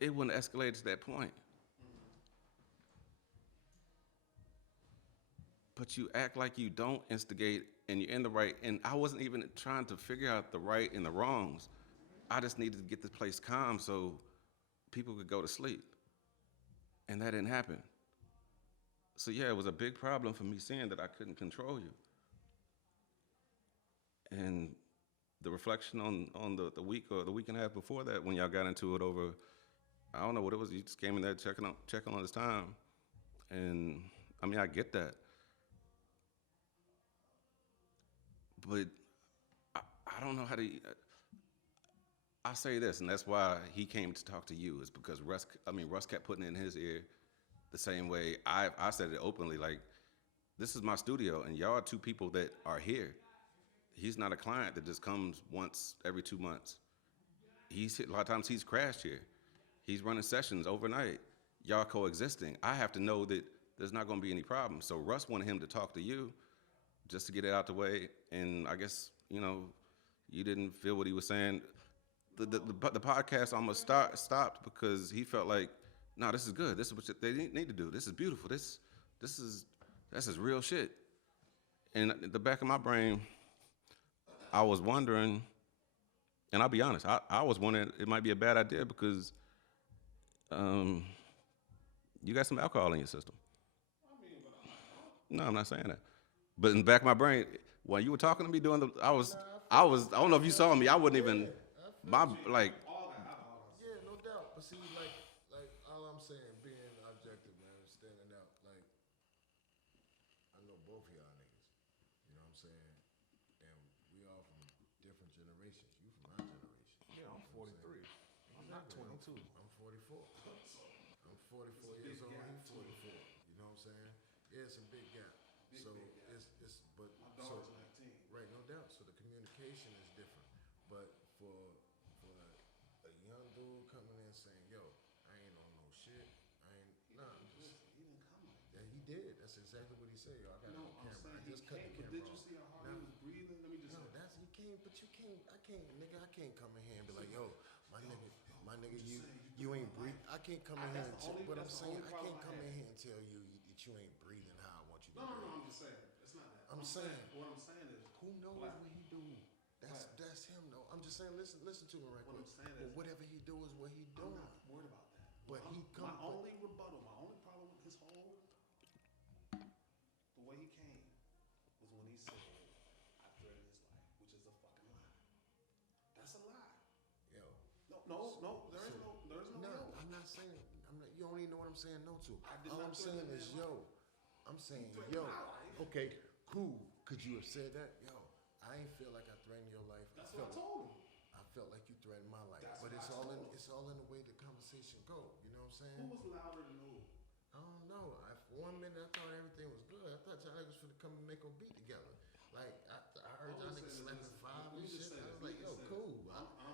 it wouldn't escalate to that point. But you act like you don't instigate and you're in the right, and I wasn't even trying to figure out the right and the wrongs. I just needed to get this place calm so people could go to sleep. And that didn't happen. So yeah, it was a big problem for me seeing that I couldn't control you. And the reflection on the week or the week and a half before that, when y'all got into it over, I don't know what it was, you just came in there checking on his time. And I mean, I get that. But I don't know how to, I say this, and that's why he came to talk to you, is because Russ kept putting it in his ear the same way I said it openly, like, this is my studio, and y'all are 2 people that are here. He's not a client that just comes once every 2 months. A lot of times he's crashed here. He's running sessions overnight. Y'all coexisting. I have to know that there's not gonna be any problems. So Russ wanted him to talk to you just to get it out the way, and I guess, you didn't feel what he was saying. The podcast almost stopped because he felt like, no, this is good. This is what they need to do. This is beautiful. This is real shit. And in the back of my brain, I was wondering, and I'll be honest, I was wondering it might be a bad idea because you got some alcohol in your system. No, I'm not saying that. But in the back of my brain, while you were talking to me I don't know if you saw me. I wouldn't even, Yeah, no doubt. But see, like all I'm saying, being objective, man, standing out. Like, I know both of y'all niggas. You know what I'm saying? And we all from different generations. You from our generation. Yeah, I'm 43. I'm not 22. I'm 44. I'm 44 years old. He's 44. You know what I'm saying? Yeah, it's a big gap. So it's but My daughter's 19. right, no doubt. So the communication is different. But for a young dude coming in saying, "Yo, I ain't on no shit. I ain't nah." He didn't come like that. Yeah, he did. That's exactly what he said. Yo, I got it No, on I'm camera. I saying just he cut the came, but camera did you off. see how hard No, he was breathing? Let me just no, say. that's you can't. But you can't. I can't, nigga. I can't come in here and be like, "Yo, my nigga, you ain't breathe." I can't come in here and tell. But I'm saying I can't come in here and tell you that you ain't breathing how I want you to No, breathe. I'm just saying. It's not that. I'm saying. What I'm saying is, Who knows Black. what he do? That's him though. I'm just saying. Listen to me right What quick. I'm saying But is- whatever he do is what he I'm doing. not worried about that. But he come. My only rebuttal, my only problem with his whole, the way he came, was when he said, "I threatened his life," which is a fucking lie. That's a lie. Yo. No. There is no. No, yo. I'm not saying. You don't even know what I'm saying no to. I did All not I'm saying threaten is, that yo. I'm saying, threatened yo. my life. Okay, cool. Could you have said that? Yo, I ain't feel like I threatened your life. That's what I told him. I felt like you threatened my life. That's But what it's I all in told him. it's all in the way the conversation go. You know what I'm saying? Who was louder than who? I don't know. For 1 minute I thought everything was good. I thought y'all niggas finna come and make a beat together. Like I heard y'all niggas slapping 5 and shit. I was like, yo, cool.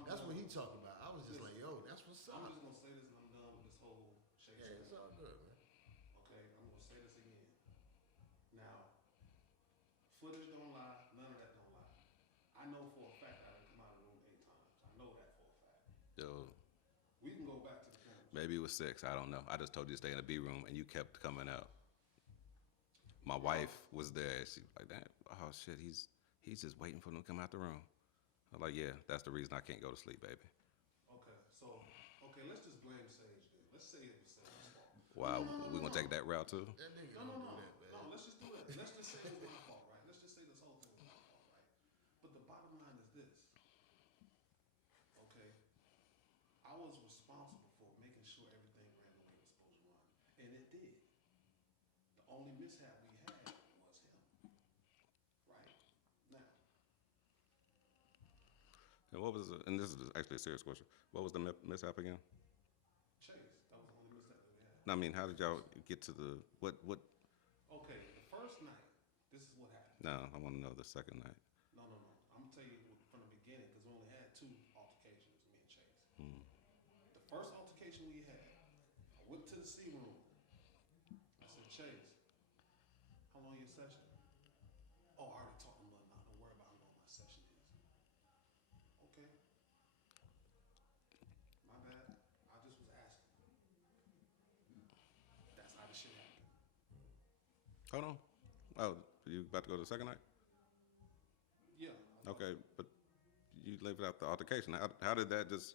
That's what he talking about. I was just like, yo, that's what's I'm up. just gonna say this and I'm done with this whole Footage don't lie. None of that don't lie. I know for a fact I done come out of the room 8 times. I know that for a fact. Yo, We can go back to the camera. maybe it was 6. I don't know. I just told you to stay in the B room, and you kept coming out. My wife was there. She was like, "Damn, oh shit, he's just waiting for them to come out the room." I'm like, "Yeah, that's the reason I can't go to sleep, baby." Okay, let's just blame Sage then. Let's say it was Sage's fault. Wow, we gonna take that route too? That nigga No, don't do that, man. no, let's just do that. Let's just say it was my fault, right? Let's just say this whole thing was my fault, right? But the bottom line is this, okay? I was responsible for making sure everything ran the way it was supposed to run, and it did. The only mishap we had was him, right? Now, And what was? And this is actually a serious question. What was the mishap again? Chase, that was the only mishap that we had. No, I mean, how did y'all get to the what? Okay, the first night, this is what happened. No, I want to know the second night. No. I'm gonna tell you from the beginning because we only had 2 altercations, me and Chase. The first altercation we had, I went to the C room. I said, Chase, how long your session? Oh, I already talked to him. Now, don't worry about how long my session is. Okay. My bad. I just was asking. That's how the shit happened. Hold on. Oh, you about to go to the second night? Yeah. Okay, but you left out the altercation. How did that just?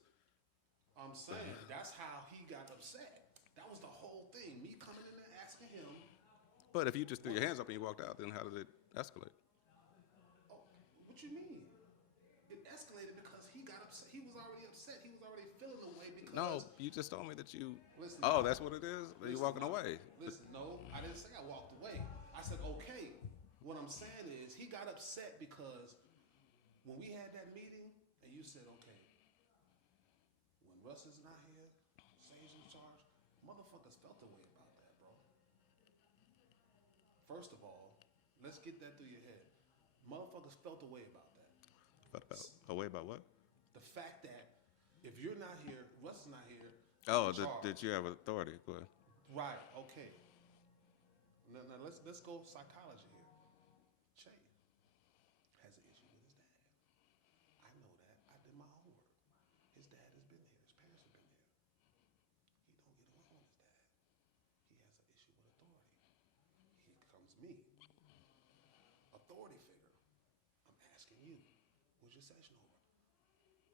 I'm saying that's how he got upset. That was the whole thing. Me coming in there asking him. But if you just threw your hands up and you walked out, then how did it escalate? Oh, what you mean? It escalated because he got upset. He was already upset. He was already feeling the way because. No, you just told me that you. Listen, Oh, that's what it is. You listen, walking away. Listen, no, I didn't say I walked away. I said okay. What I'm saying is he got upset because when we had that meeting and you said okay, when Russ is not here, Sage in charge, motherfuckers felt the way about that, bro. First of all, let's get that through your head. Motherfuckers felt the way about that. Away about what? The fact that if you're not here, Russ is not here. Oh, you're in charge. did you have authority? Go ahead. Right. Okay. Now let's go psychology here. Che has an issue with his dad. I know that. I did my homework. His dad has been here. His parents have been here. He don't get along with his dad. He has an issue with authority. Here comes me, authority figure. I'm asking you, what's your session over?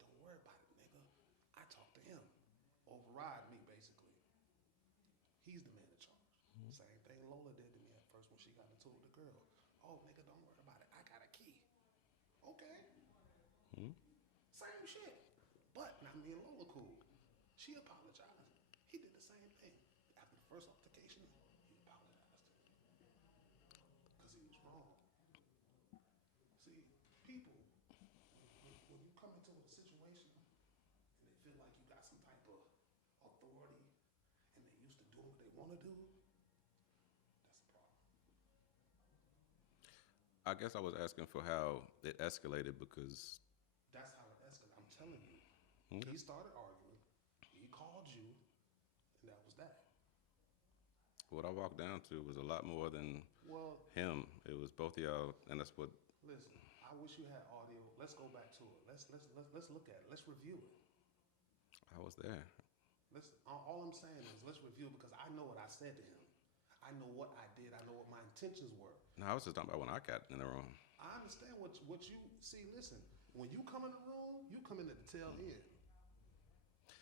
Don't worry about it, nigga. I talked to him. Override me, basically. He's the man in charge. Same thing Lola did to me at first when she got into it with the girl. Oh, nigga, don't worry about it. I got a key. Okay. Same shit. But now me and Lola cool. She apologized. He did the same thing. After the first altercation, he apologized to me. Because he was wrong. See, people, when you come into a situation and they feel like you got some type of authority and they used to do what they want to do, that's a problem. I guess I was asking for how it escalated because. That's how it escalated. I'm telling you. Okay. He started arguing. He called you, and that was that. What I walked down to was a lot more than Well, him. It was both of y'all, and that's what. listen. I wish you had audio. Let's go back to it. Let's look at it. Let's review it. I was there. All I'm saying is let's review because I know what I said to him. I know what I did. I know what my intentions were. No, I was just talking about when I got in the room. I understand what you see. Listen, when you come in the room, you come in at the tail end.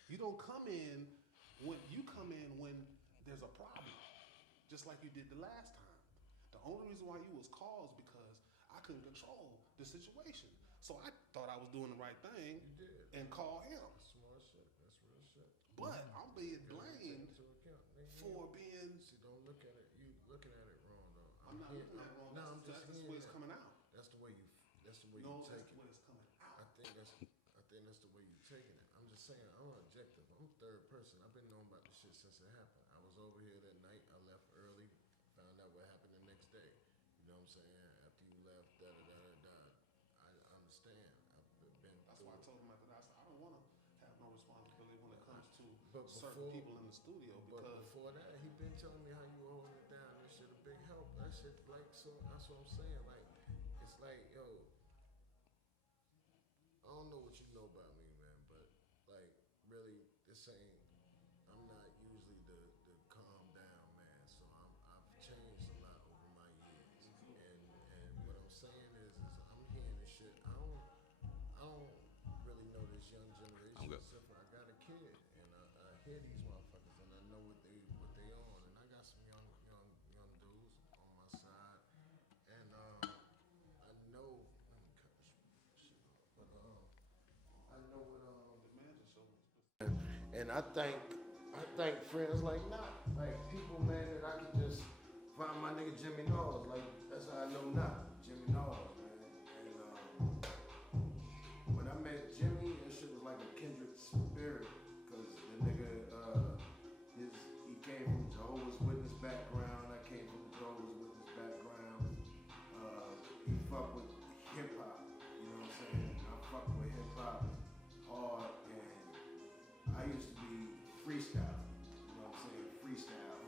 You don't come in when there's a problem, just like you did the last time. The only reason why you was called is because I couldn't control the situation. So I thought I was doing the right thing You did. and called him. That's smart shit. That's real shit. But I'm being You gotta take blamed into account, nigga. for being. See, don't look at it. You looking at it wrong though. I'm not looking at it wrong. No, I'm That's just the hearing way it's that. coming out. That's the way you. That's the way No, you that's take the it. way it's coming out. I think that's the way you taking it. I'm just saying. I'm objective. I'm third person. I've been knowing about this shit since it happened. I was over here that night. I left early. Found out what happened the next day. You know what I'm saying? After you left, da da da da da. I understand. I've been. That's why I told him after that. I said, I don't want to have no responsibility when it comes to But certain before- people in the studio But because before that, he been telling me how you were holding it down. That shit a big help. That shit like so. That's what I'm saying. Like like, yo, I don't know what you know about me, man, but like, really, this ain't. I'm not usually the calm down man, so I've changed a lot over my years, and what I'm saying is I'm hearing this shit. I don't really know this young generation I'm good. except for I got a kid, and I hear these motherfuckers, and I know what they on, and I got some young dudes on my side, and I know. Let me cut this shit off, but I know what and I thank friends like like people, man, that I can just find my nigga Jimmy Knowles, like that's how I know Jimmy Knowles, man, and when I met Jimmy, that shit was like a kindred spirit, cause the nigga, he came from Jehovah's Witness background. I came from Jehovah's Witness background. He fuck with hip hop, you know what I'm saying? And I fuck with hip hop hard, and I used to be freestyle, you know what I'm saying? Freestyle,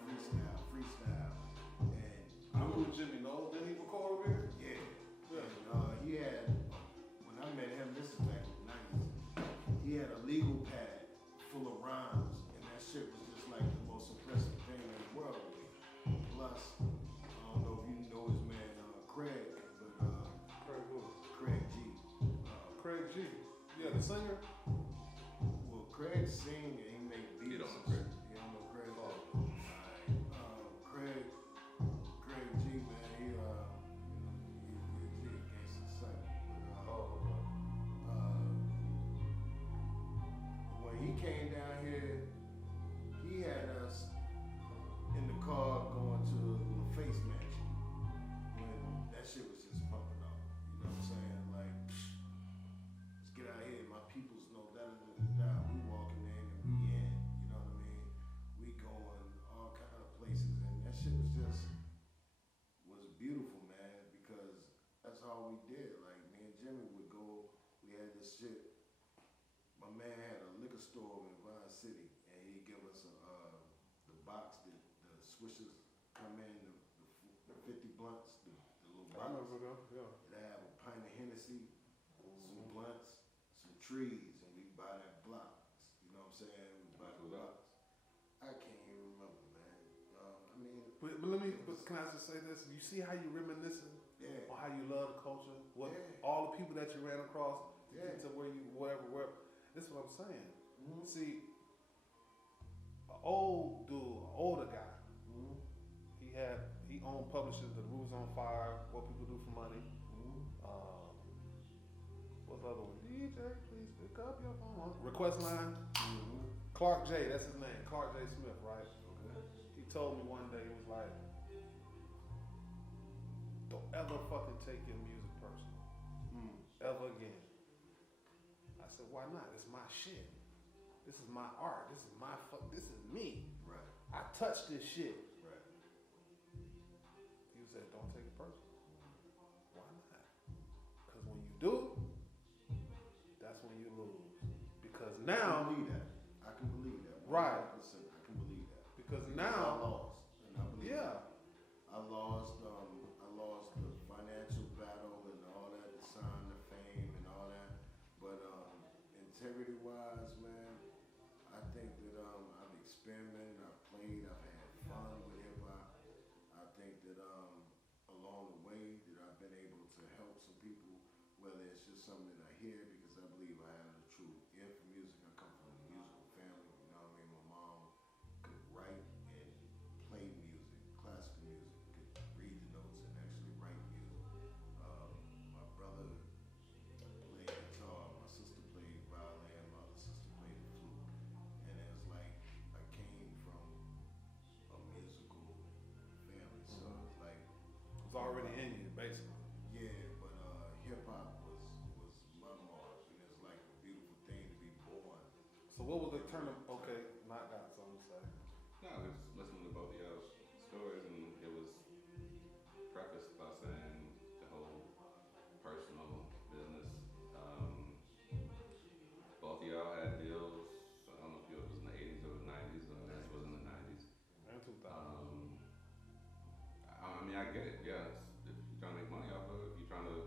and I remember Jimmy Knowles. Did he record over here? yeah. Yeah. And he had, when I met him, this is back in the 90s, he had a legal pad full of rhymes, and that shit was just like the most impressive thing in the world. Plus, I don't know if you know his man, Craig, but Craig who? Craig G. Craig G. Yeah, the singer. Well, Craig sing and he make beats. You don't know Craig. You don't know Craig? Craig G, man, he a gangsta sight. When he came down here, he had us in the car going to the Face Mansion. When that shit was just pumping up. You know what I'm saying? Like, let's get out here. My peoples know that. We walking in and we in. You know what I mean? We going all kind of places, and that shit was beautiful, man. Because that's all we did. Like me and Jimmy would go. We had this shit. My man had a liquor store in Vine City, and he'd give us the box that the swishers come in, the 50 blunts, the little box. I remember them. Yeah. It'd have a pint of Hennessy, some blunts, some trees, and we buy that block. You know what I'm saying? We buy the blocks. I can't even remember, man. I mean, But can I just say this? You see how you reminiscing yeah, on how you love the culture? What Yeah. all the people that you ran across to Yeah. get to where you wherever. This is what I'm saying. Mhm. See, an old dude, an older guy. Mhm. He owned publishers, The Roof's on Fire, What People Do for Money. Mhm. What's the other one? DJ, please pick up your phone. Request line. Mhm. Clark J, that's his name. Clark J. Smith, right? Okay. He told me one day, he was like, don't ever fucking take your music personal. Ever again. I said, why not? It's my shit. This is my art. This is me. Right. I touched this shit. Right. He said, don't take it personal. Why not? Because when you do, that's when you lose. Because I now, can believe that. I can believe that. Right. 100%. I can believe that. because I now, lost, and I believe yeah, that. I lost the financial battle and all that, the sign, the fame, and all that. But integrity-wise, man, I think that I've experimented, I've played, I've had fun with hip hop. I think that along the way that I've been able to help some people, whether it's just something that I hear, because I believe I have a true ear for music. I come from a musical family, you know what I mean? My mom could write and play music, classical music, could read the notes and actually write music. My brother played guitar, my sister played violin, my other sister played the flute. And it was like I came from a musical family, so it's like it's already in you, basically. yeah, but hip hop was my mark, and it's like a beautiful thing to be born. So what was the turn of, okay, not got something to say. No, I was just listening to both of y'all's stories, and it was prefaced by saying the whole personal business. Both of y'all had deals. I don't know if it was in the 80s or the 90s, or this was in the 90s. And 2000. I mean, I get it. Yeah, if you're trying to make money off of it, if you're trying to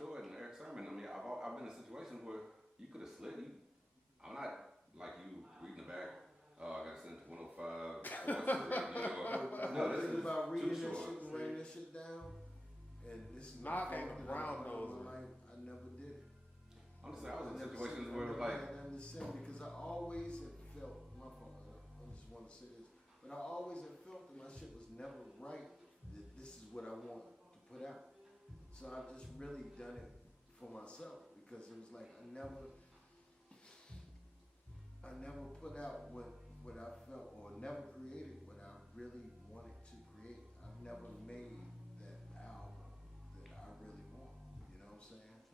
Short and Eric Sermon. I mean, I've been in situations where you could have slid. I'm not like you reading the back. Oh, I got to send it to 105. No, this is about too reading that short. shit and writing that shit down. And this is Knock the ain't fault a that brown I- noser. I never did it. I'm just saying, I was in never situations seen- where it was like, I never had nothing to say because I always have felt my fault. I just want to say this, but I always have felt that my shit was never right. That this is what I want to put out. So I've just really done it for myself because it was like I never put out what I felt or never created what I really wanted to create. I've never made that album that I really want. You know what I'm saying?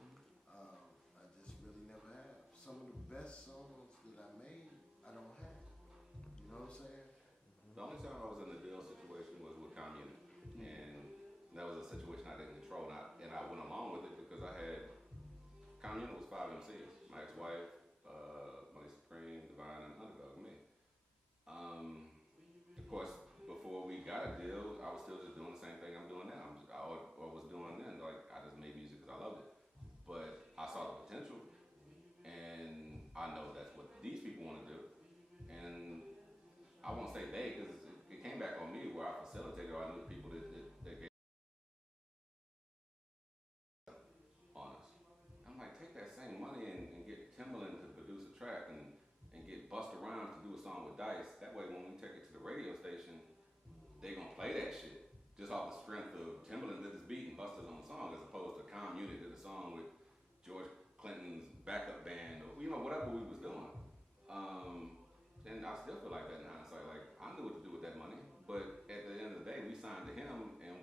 I just really never have. Some of the best songs that I made, I don't have. You know what I'm saying? the only time I was in a deal situation was with Commune. And that was a situation I didn't control. And I went along with it because I had, Commune was 5 MCs. My ex-wife, Money Supreme, Divine, and Underdog, me. Of course, before we got a deal, I was still just doing the same thing I'm doing now. I was doing then. Like, I just made music because I loved it. But I saw the potential, and I know that's what these people want to do. And I won't say they, because it came back on me where I facilitated or I knew the people that gave on us. I'm like, take that same money and get Timbaland to produce a track and get Busta Rhymes to do a song with Dice. That way when we take it to the radio station, they gonna play that shit. Just off the strength of Timbaland did this beat and Busta's on the song, as opposed to Commune did a song with George Clinton's backup band or whatever we was doing. And I still feel like that in hindsight. Like, I knew what to do with that money, but at the end of the day, we signed to him and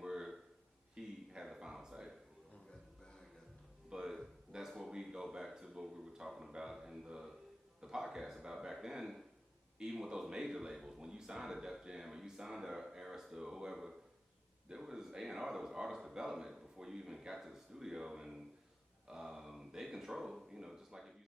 he had the final say. I got the bag. But that's what we go back to what we were talking about in the podcast about back then. Even with those major labels, when you signed a Def Jam or you signed a Arista or whoever, there was A&R, there was artist development before you even got to the studio, and they control, just like if